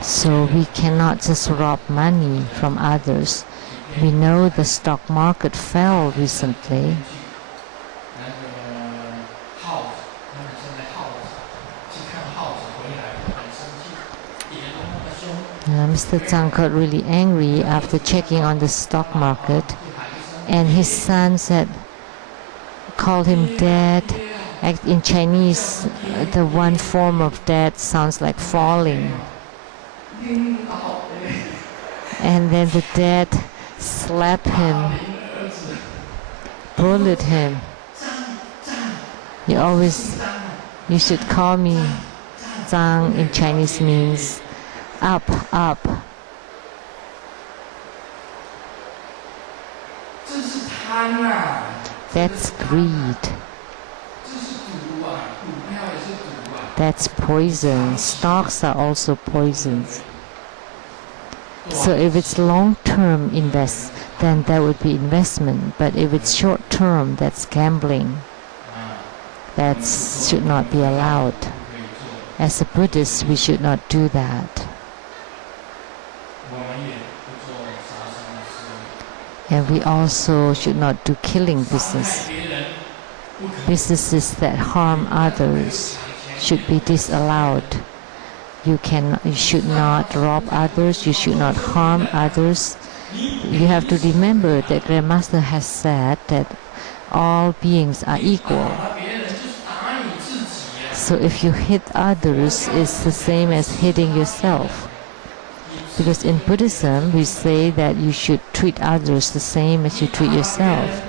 So we cannot just rob money from others. We know the stock market fell recently. Mr. Tsang got really angry after checking on the stock market, and his son called him dad. In Chinese, the one form of dad sounds like falling. And then the dad slapped him, bullied him. You should call me Tsang in Chinese means up, up. That's greed. That's poison. Stocks are also poisons. So if it's long-term invest, then that would be investment. But if it's short-term, that's gambling. That should not be allowed. As a Buddhist, we should not do that. And we also should not do killing business. Businesses that harm others should be disallowed. You should not rob others, you should not harm others. You have to remember that Grandmaster has said that all beings are equal. So if you hit others, it's the same as hitting yourself. Because in Buddhism, we say that you should treat others the same as you treat yourself.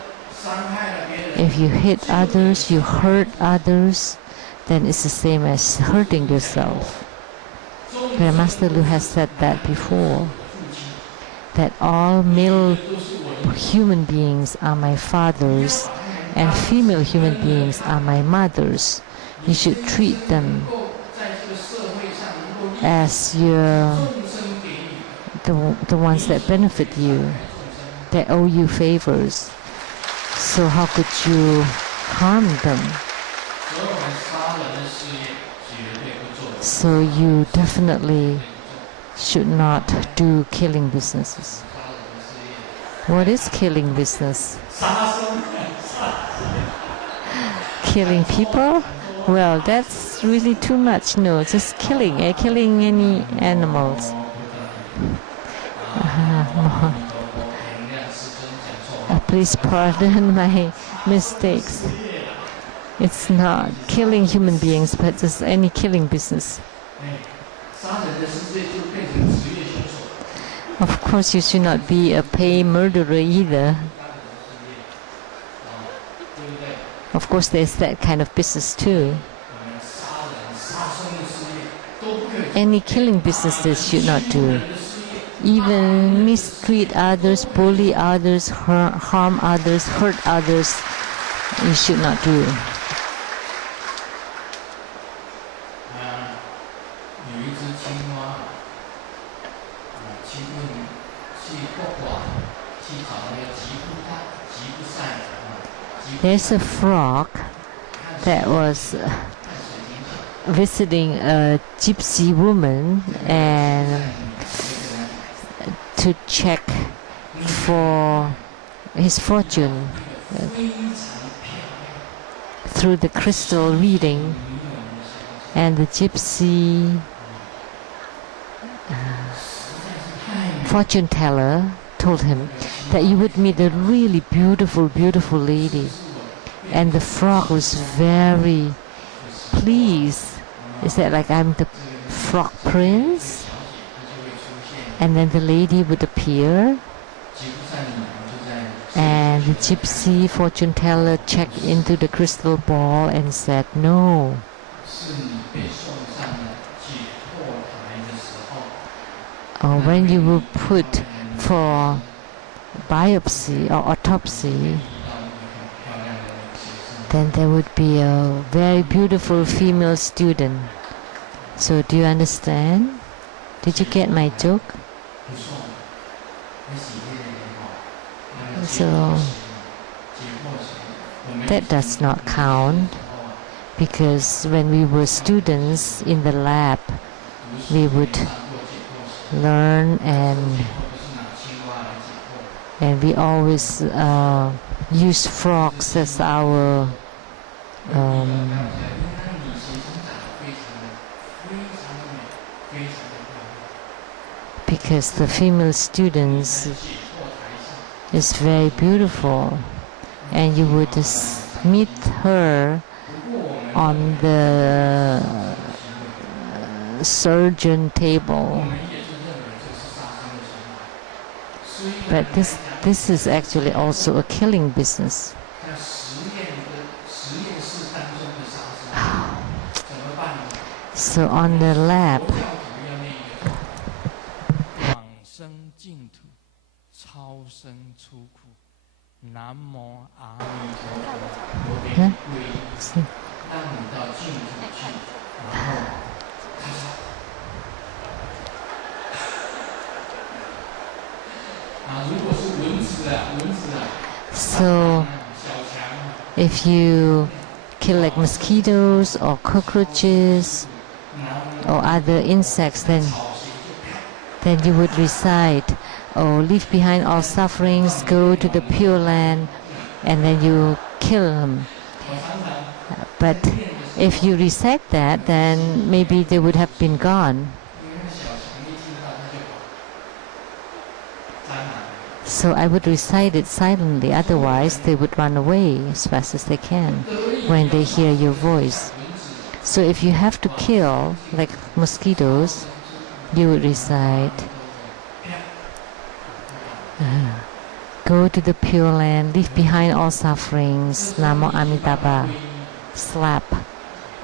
If you hit others, you hurt others, then it's the same as hurting yourself. Grandmaster Lu has said that before, that all male human beings are my fathers and female human beings are my mothers. You should treat them as the ones that benefit you, that owe you favors. So how could you harm them? So you definitely should not do killing businesses. What is killing business? Killing people? Well, that's really too much. No, just killing any animals. Please pardon my mistakes. It's not killing human beings, but just any killing business. Of course, you should not be a pay murderer either. Of course, there's that kind of business too. Any killing businesses should not do. Even mistreat others, bully others, harm others, hurt others, you should not do. There's a frog that was visiting a gypsy woman and to check for his fortune through the crystal reading, and the gypsy fortune teller told him that you would meet a really beautiful lady, and the frog was very pleased. He said, like, I'm the frog prince. And then the lady would appear, and the gypsy fortune teller checked into the crystal ball and said, no. When you will put for biopsy or autopsy, then there would be a very beautiful female student. So do you understand? Did you get my joke? So that does not count. Because when we were students in the lab, we would learn and we always use frogs as our because the female students is very beautiful, and you would meet her on the surgeon table. But this is actually also a killing business. So on the lab, huh? So if you kill like mosquitoes or cockroaches or other insects, then you would recite, "Oh, leave behind all sufferings, go to the Pure Land," and then you kill them. But if you recite that, then maybe they would have been gone. So I would recite it silently, otherwise they would run away as fast as they can when they hear your voice. So if you have to kill, like mosquitoes, you would recite, "Go to the Pure Land, leave behind all sufferings, Namo Amitabha." Slap.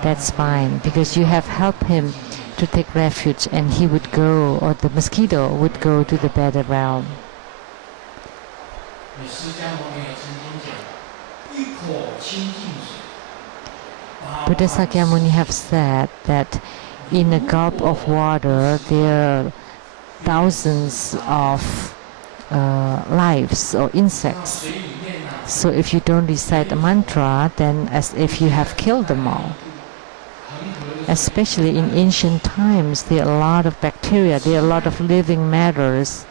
That's fine, because you have helped him to take refuge, and he would go, or the mosquito would go to the better realm. Buddha Sakyamuni have said that in a gulp of water there are thousands of lives or insects. So if you don't recite a mantra, then as if you have killed them all. Especially in ancient times, there are a lot of bacteria, there are a lot of living matters,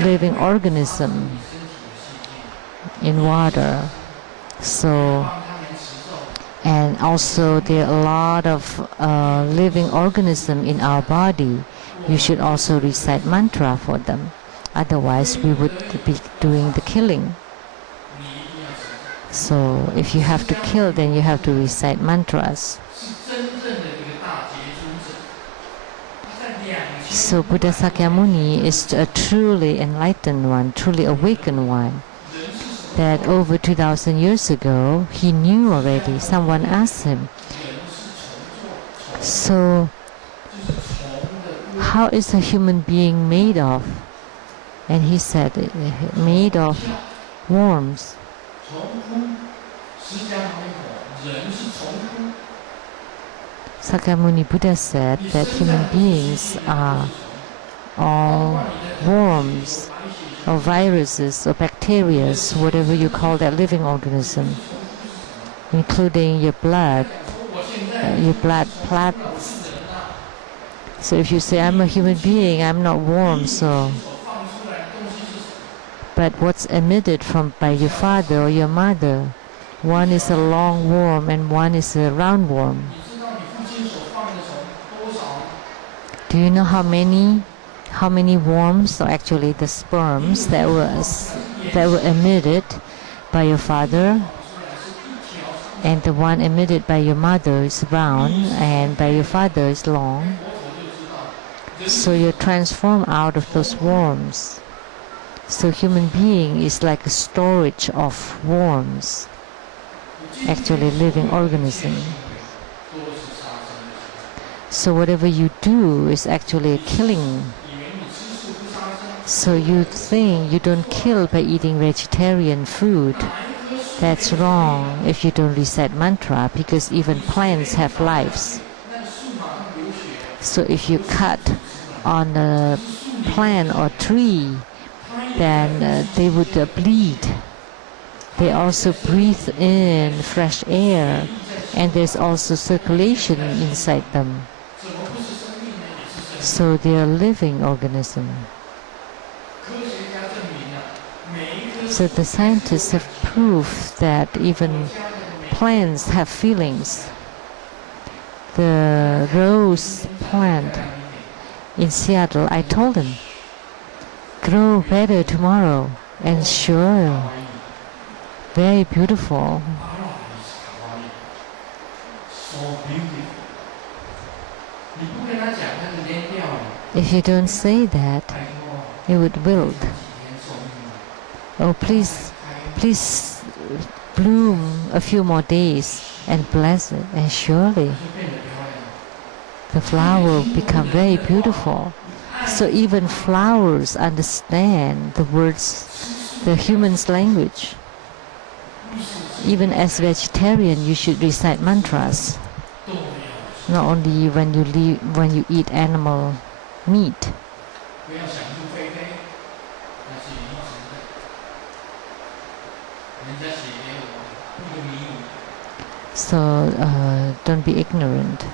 living organisms in water. So, and also there are a lot of living organisms in our body. You should also recite mantra for them. Otherwise, we would be doing the killing. So, if you have to kill, then you have to recite mantras. So, Buddha Sakyamuni is a truly enlightened one, truly awakened one. That over 2,000 years ago, he knew already. Someone asked him, "So, how is a human being made of?" And he said, "Made of worms." Sakyamuni Buddha said that human beings are all worms, or viruses, or bacteria, whatever you call that living organism, including your blood plants. So if you say, "I'm a human being, I'm not warm," so. But what's emitted by your father or your mother, one is a long worm and one is a round worm. Do you know how many worms, or actually the sperms that were emitted by your father, and the one emitted by your mother is round and by your father is long. So you're transformed out of those worms. So human being is like a storage of worms, actually living organism. So whatever you do is actually a killing. So you think you don't kill by eating vegetarian food. That's wrong if you don't recite mantra, because even plants have lives. So if you cut on a plant or tree, then they would bleed. They also breathe in fresh air, and there's also circulation inside them. So they are living organism. So the scientists have proved that even plants have feelings. The rose plant in Seattle, I told them, grow better tomorrow, and sure, very beautiful. If you don't say that, it would wilt. Oh, please bloom a few more days and bless it, and surely the flower will become very beautiful. So even flowers understand the words, the human's language. Even as vegetarian, you should recite mantras, not only when you eat animal meat. So don't be ignorant.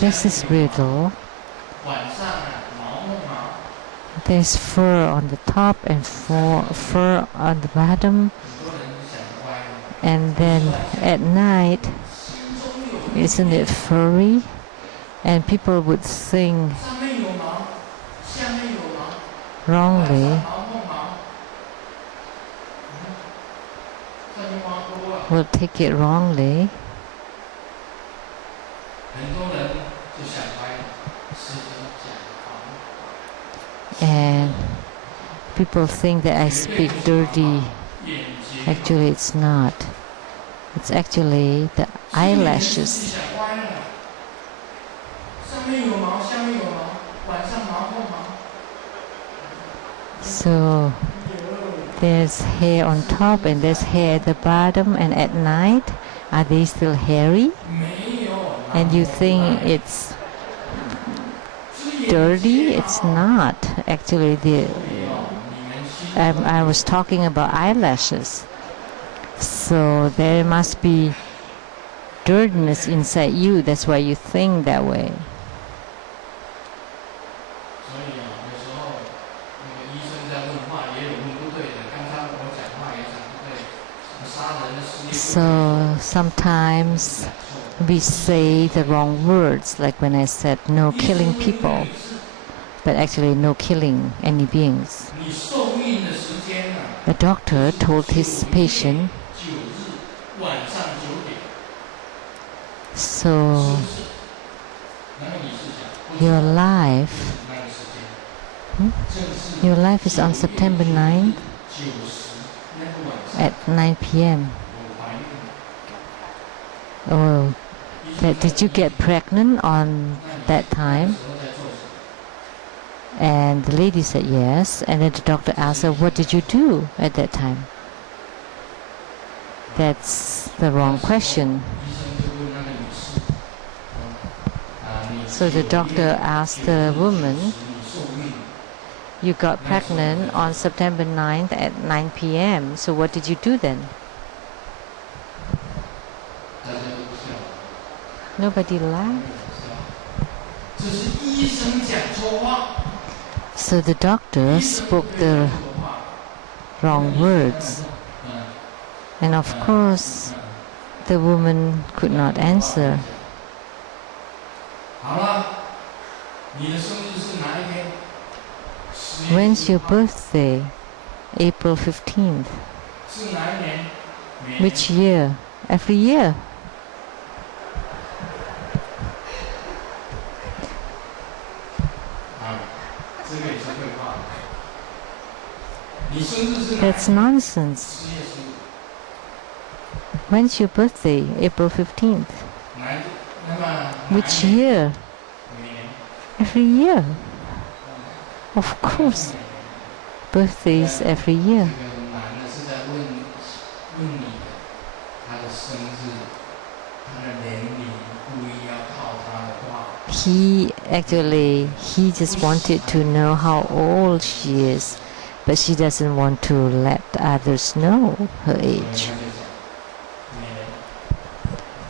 This is riddle. There's fur on the top and fur on the bottom, and then at night, isn't it furry? And people would sing wrongly, will take it wrongly. And people think that I speak dirty. Actually, it's not. It's actually the eyelashes. So there's hair on top and there's hair at the bottom, and at night, are they still hairy? And you think it's dirty? It's not. Actually, I was talking about eyelashes. So there must be dirtiness inside you. That's why you think that way. So sometimes we say the wrong words, like when I said no killing people, but actually no killing any beings. The doctor told his patient, so your life is on September 9th at 9 p.m. Oh, did you get pregnant on that time? And the lady said yes. And then the doctor asked her, what did you do at that time? That's the wrong question. So the doctor asked the woman, you got pregnant on September 9th at 9 p.m. So what did you do then? Nobody laughed. So the doctor spoke the wrong words. And of course, the woman could not answer. When's your birthday? April 15th. Which year? Every year. That's nonsense. When's your birthday? April 15th. Which year? Every year. Of course. Birthdays every year. He just wanted to know how old she is. but she doesn't want to let others know her age.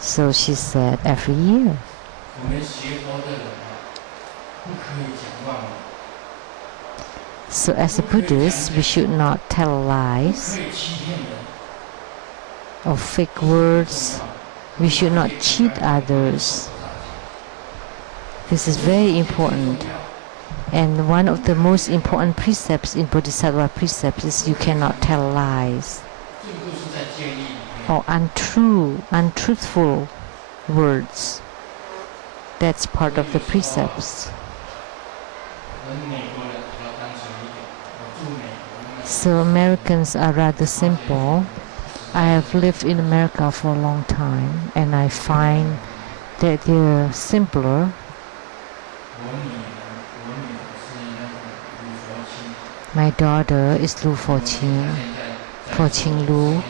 So she said every year. So as a Buddhist, we should not tell lies or fake words. We should not cheat others. This is very important. And one of the most important precepts in Bodhisattva precepts is you cannot tell lies or untruthful words. That's part of the precepts. So Americans are rather simple. I have lived in America for a long time, and I find that they're simpler. My daughter is Lu Forqing Lu,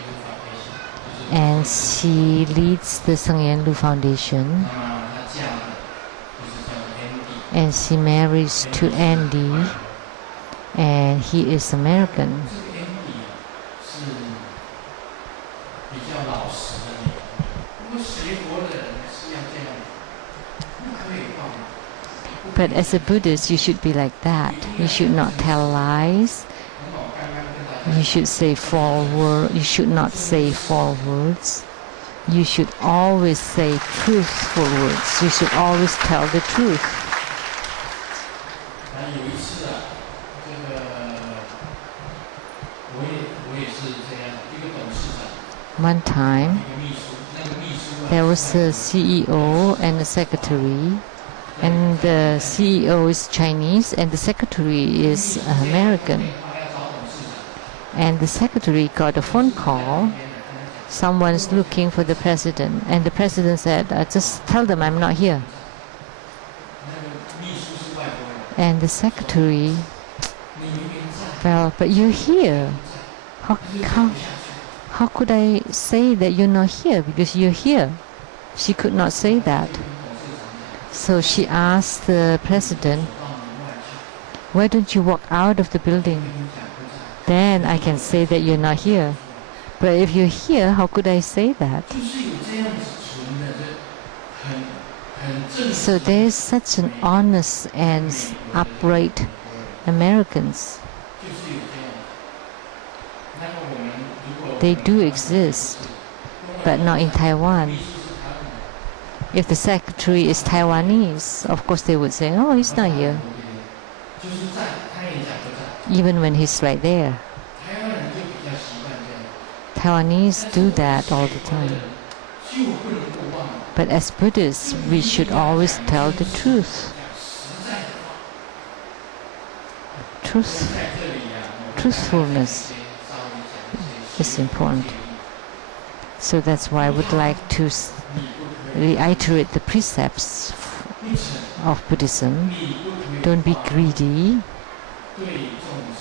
and she leads the Sheng-yen Lu Foundation, and she marries to Andy, and he is American. But as a Buddhist, you should be like that. You should not tell lies. You should say You should not say false words. You should always say truthful words. You should always tell the truth. One time, there was a CEO and a secretary, and the CEO is Chinese and the secretary is American. And the secretary got a phone call. Someone's looking for the president, and the president said, just tell them I'm not here. And the secretary, well, but you're here. How could I say that you're not here? Because you're here. She could not say that. So she asked the president, why don't you walk out of the building? Then I can say that you're not here. But if you're here, how could I say that? So there's such an honest and upright Americans. They do exist, but not in Taiwan. If the secretary is Taiwanese, of course they would say, oh, he's not here. Even when he's right there. Taiwanese do that all the time. But as Buddhists, we should always tell the truth. Truthfulness is important. So that's why I would like to reiterate the precepts of Buddhism. Don't be greedy.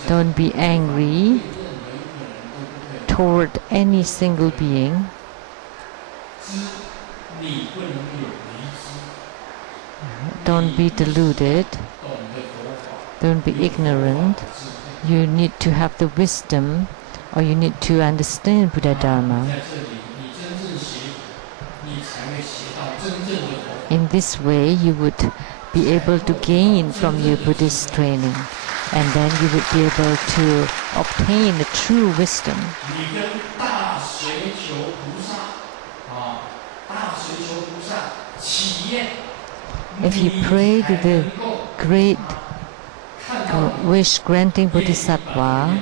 Don't be angry toward any single being. Don't be deluded. Don't be ignorant. You need to have the wisdom, or you need to understand Buddha Dharma. In this way, you would be able to gain from your Buddhist training, and then you would be able to obtain the true wisdom. If you pray to the great wish-granting Bodhisattva,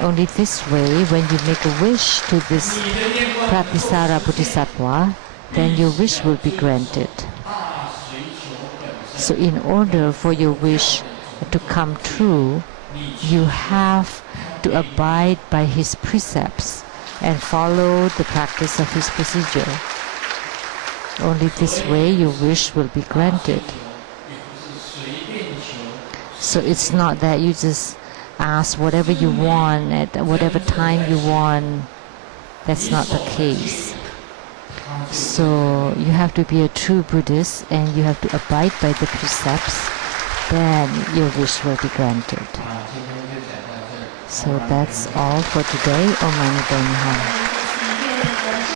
only this way, when you make a wish to this Pratisara Bodhisattva, then your wish will be granted. So in order for your wish to come true, you have to abide by his precepts and follow the practice of his procedure. Only this way your wish will be granted. So it's not that you just ask whatever you want at whatever time you want. That's not the case. So you have to be a true Buddhist, and you have to abide by the precepts, then your wish will be granted. So that's all for today. Om Mani Padme Hum.